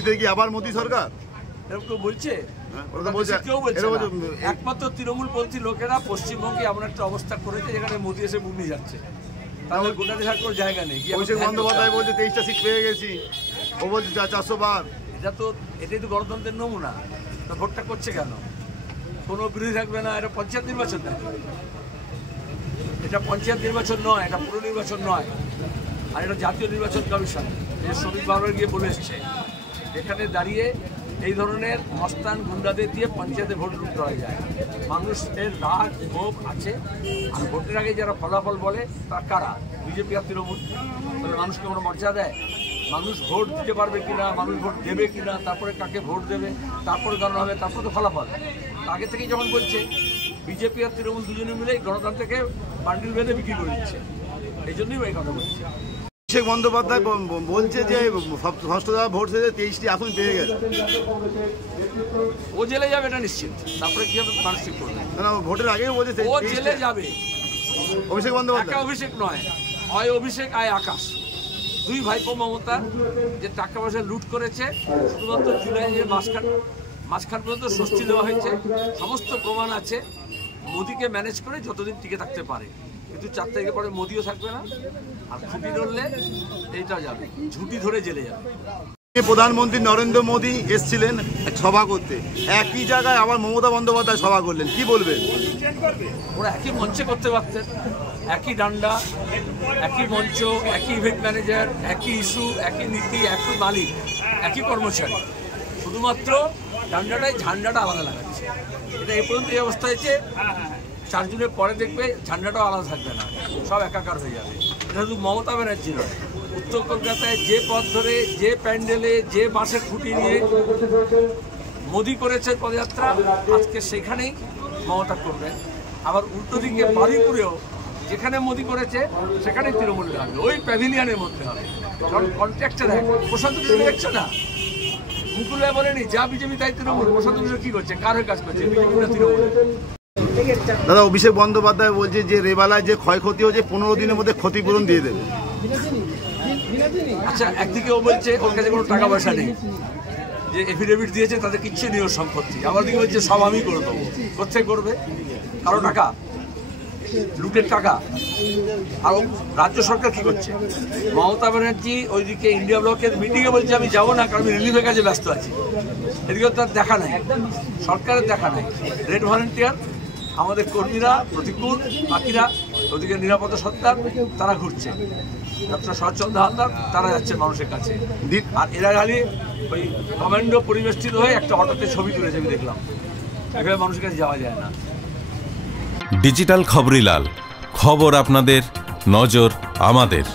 দিল্লিতে কি আবার মোদী সরকার এরকম কেউ বলছে? কেউ বলছে একমাত্র তৃণমূলপন্থী লোকেরা পশ্চিমবঙ্গে এমন একটা অবস্থা করেছে যেখানে মোদী এসে বুমি যাচ্ছে, তাদের গোটা দেশার কোনো জায়গা নেই। অভিষেক বন্দ্যোপাধ্যায় বলছে 23টা সিট পেয়ে গেছি, ও বলছে 400 বার। এটাই তো গণতন্ত্রের নমুনা। তো ভোটটা করছে কেন? কোনো বিরোধী থাকবে না। এটা পঞ্চায়েত নির্বাচন নয়, এটা পঞ্চায়েত নির্বাচন নয়, এটা পুর নির্বাচন নয়, আর এটা জাতীয় নির্বাচন কমিশন। যে শ্রমিক বারবার গিয়ে বলে এসছে এখানে দাঁড়িয়ে এই ধরনের মস্তান গুন্ডাদের দিয়ে পঞ্চায়েতে ভোট লুট করা যায়। মানুষের রাগ ক্ষোভ আছে, আর ভোটের আগে যারা ফলাফল বলে তারা কারা? বিজেপি আর তৃণমূল। তাহলে মানুষকে কোনো মর্যাদা দেয়? মানুষ ভোট দিতে পারবে কিনা, মানুষ ভোট দেবে কিনা, তারপরে কাকে ভোট দেবে, তারপরে গণনা হবে, তারপরে তো ফলাফল। আগে থেকেই যখন বলছে বিজেপি আর তৃণমূল দুজনে মিলেই গণতন্ত্রকে বান্ডিল বেঁধে বিক্রি করে দিচ্ছে, এই জন্যই এই কথা বলছে। অভিষেক বন্দ্যোপাধ্যায় বলছে যে ষষ্ঠ দফা ভোট শেষে 23টি আসন পেয়ে গেছে। ও জেলে যাবে এটা নিশ্চিত, তারপরে কি হবে মানুষ ঠিক করবে। ভোটের আগেও বলছে ও জেলে যাবে। অভিষেক বন্দ্যোপাধ্যায় অভিষেক নয়, হয় অভিষেক আয় আকাশ। দুই ভাইপো মমতা যে টাকা পয়সা লুট করেছে, শুধুমাত্র জুলাই যে মাঝখান পর্যন্ত স্বস্তি দেওয়া হয়েছে, সমস্ত প্রমাণ আছে। মোদীকে ম্যানেজ করে যতদিন টিকে থাকতে পারে, কিন্তু 4 তারিখের পরে মোদিও থাকবে না, আর ছুটি ধরলে এইটা যাবে, ঝুঁটি ধরে জেলে যাবে। প্রধানমন্ত্রী নরেন্দ্র মোদী এসেছিলেন সভা করতে, একই জায়গায় আবার মমতা বন্দ্যোপাধ্যায় সভা করলেন, কি বলবেন? ওরা একই মঞ্চে করতে পারতেন, একই ডান্ডা, একই মঞ্চ, একই ইভেন্ট ম্যানেজার, একই ইস্যু, একই নীতি, একই মালিক, একই কর্মচারী। শুধুমাত্র ডান্ডাটাই ঝান্ডাটা আলাদা লাগাচ্ছে। এটা এই পর্যন্ত এই অবস্থা হয়েছে, 4 জুনের পরে দেখবে ঝান্ডাটাও আলাদা থাকবে না, সব একাকার হয়ে যাবে। এটা শুধু মমতা ব্যানার্জি নয়, উত্তর কলকাতায় যে পথ ধরে, যে প্যান্ডেলে, যে বাসের খুঁটি নিয়ে মোদী করেছে পদযাত্রা, আজকে সেখানেই মমতা করবেন। আবার উল্টো দিকে বারুইপুরেও যেখানে মোদী করেছে সেখানেই তৃণমূলের হবে, ওই প্যাভিলিয়নের মধ্যে হবে, কারণ কন্ট্রাক্টর এক। প্রশান্ত কিশোর দেখছো না, মুকুল ভাই বলেনি যা বিজেপি তাই তৃণমূল। প্রশান্ত কিশোর কি করছে, কার হয়ে কাজ করছে? বিজেপি না তৃণমূল। দাদা, অভিষেক বন্দ্যোপাধ্যায় বলছে যে রেবালায় যে ক্ষয়ক্ষতি হচ্ছে 15 দিনের মধ্যে ক্ষতিপূরণ দিয়ে দেবে। আচ্ছা, একদিকে ও বলছে ওর কাছে কোনো টাকা পয়সা নেই, যে এফিডেভিট দিয়েছে তাদের কিচ্ছু নেই ওর সম্পত্তি। আবার দিকে বলছে সব আমি করে দেবো। কোথায় করবে? কারো টাকা, লুটের টাকা। আর রাজ্য সরকার কি করছে? মমতা ব্যানার্জি ওইদিকে ইন্ডিয়া ব্লকের মিটিংয়ে বলছে আমি যাবো না, কারণ আমি রিলিফের কাজে ব্যস্ত আছি। এদিকে তার দেখা নাই, সরকারের দেখা নাই। রেড ভলেন্টিয়ার আমাদের কর্মীরা প্রতিকূল, বাকিরা ওদিকে নিরাপত্তা সত্ত্বার তারা ঘুরছে। ডক্টর শরৎচন্দ্র হালদার তারা যাচ্ছে মানুষের কাছে, আর এরা খালি ওই কমান্ডো পরিবেষ্টিত হয়ে একটা অটোতে ছবি তুলেছে, আমি দেখলাম। এভাবে মানুষের কাছে যাওয়া যায় না। ডিজিটাল খবরিলাল, খবর আপনাদের, নজর আমাদের।